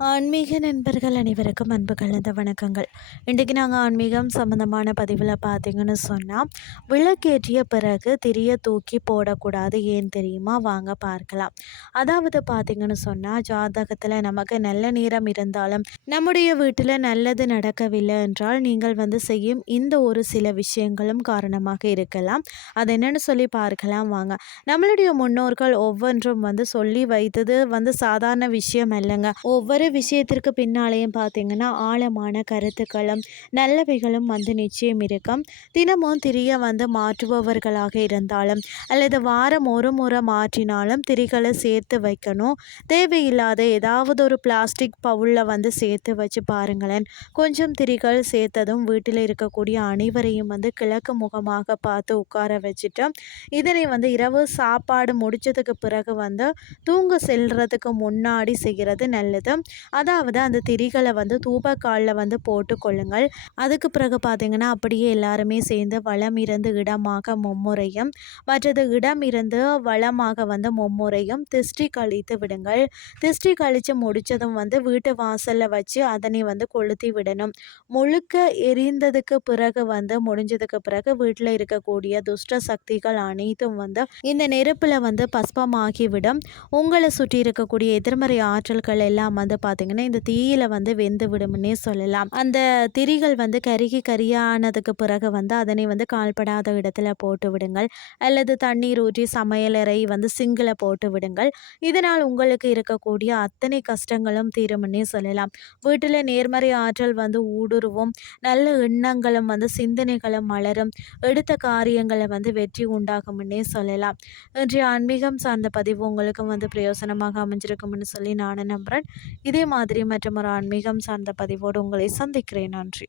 ஆன்மீக நண்பர்கள் அனைவருக்கும் அன்பு கலந்த வணக்கங்கள். இன்றைக்கு நாங்கள் ஆன்மீகம் சம்மந்தமான பதிவில் பார்த்தீங்கன்னு சொன்னால் விளக்கேற்றிய பிறகு திரிய தூக்கி போடக்கூடாது ஏன் தெரியுமா? வாங்க பார்க்கலாம். அதாவது பார்த்தீங்கன்னு சொன்னால் ஜாதகத்தில் நமக்கு நல்ல நேரம் இருந்தாலும் நம்முடைய வீட்டில் நல்லது நடக்கவில்லை என்றால் நீங்கள் வந்து செய்யும் இந்த ஒரு சில விஷயங்களும் காரணமாக இருக்கலாம். அது என்னென்னு சொல்லி பார்க்கலாம் வாங்க. நம்மளுடைய முன்னோர்கள் ஒவ்வொன்றும் வந்து சொல்லி வைத்தது வந்து சாதாரண விஷயம் இல்லைங்க ஒவ்வொரு விஷயத்திற்கு பின்னாலேயும் பார்த்தீங்கன்னா ஆழமான கருத்துக்களும் நல்லவைகளும் வந்து நிச்சயம் இருக்கும். தினமும் திரிய வந்து மாற்றுபவர்களாக இருந்தாலும் அல்லது வாரம் ஒரு முறை மாற்றினாலும் திரிகளை சேர்த்து வைக்கணும். தேவையில்லாத ஏதாவது ஒரு பிளாஸ்டிக் பவுலில் வந்து சேர்த்து வச்சு பாருங்களேன். கொஞ்சம் திரிகள் சேர்த்ததும் வீட்டில் இருக்கக்கூடிய அனைவரையும் வந்து கிழக்கு முகமாக பார்த்து உட்கார வச்சுட்டு இதனை வந்து இரவு சாப்பாடு முடிச்சதுக்கு பிறகு வந்து தூங்க செல்றதுக்கு முன்னாடி செய்கிறது நல்லது. அதாவது அந்த திரிகளை வந்து தூபக்காலில் வந்து போட்டு கொள்ளுங்கள். அதுக்கு பிறகு பார்த்திங்கன்னா அப்படியே எல்லாருமே சேர்ந்து வளம் இருந்து இடமாக மும்முறையும் மற்றது இடம் இருந்து வளமாக வந்து மும்முறையும் திஷ்டி கழித்து விடுங்கள். திருஷ்டி கழித்து முடித்ததும் வந்து வீட்டு வாசலில் வச்சு அதனை வந்து கொளுத்தி விடணும். முழுக்க எரிந்ததுக்கு பிறகு வந்து முடிஞ்சதுக்கு பிறகு வீட்டில் இருக்கக்கூடிய துஷ்ட சக்திகள் அனைத்தும் வந்து இந்த நெருப்பில் வந்து பஸ்பமாகிவிடும் உங்களை சுற்றி இருக்கக்கூடிய எதிர்மறை ஆற்றல்கள் எல்லாம் வந்து பார்த்திங்கன்னா இந்த தீயில வந்து வெந்து விடும்னே சொல்லலாம். அந்த திரிகள் வந்து கருகி கரியானதுக்கு பிறகு வந்து அதனை வந்து கால்படாத இடத்துல போட்டு விடுங்கள். அல்லது தண்ணீர் ஊற்றி சமையலறை வந்து சிங்கில் போட்டு விடுங்கள். இதனால் உங்களுக்கு இருக்கக்கூடிய அத்தனை கஷ்டங்களும் தீரும்னே சொல்லலாம். வீட்டில் நேர்மறை ஆற்றல் வந்து ஊடுருவும். நல்ல எண்ணங்களும் வந்து சிந்தனைகளும் மலரும். எடுத்த காரியங்களை வந்து வெற்றி உண்டாகும்னே சொல்லலாம். இன்றைய ஆன்மீகம் சார்ந்த பதிவு உங்களுக்கும் வந்து பிரயோசனமாக அமைஞ்சிருக்கும்னு சொல்லி நான் நம்புகிறேன் இது மாதிரி மற்றும் ஒரு ஆன்மீகம் சார்ந்த பதிவோடு உங்களை சந்திக்கிறேன். நன்றி.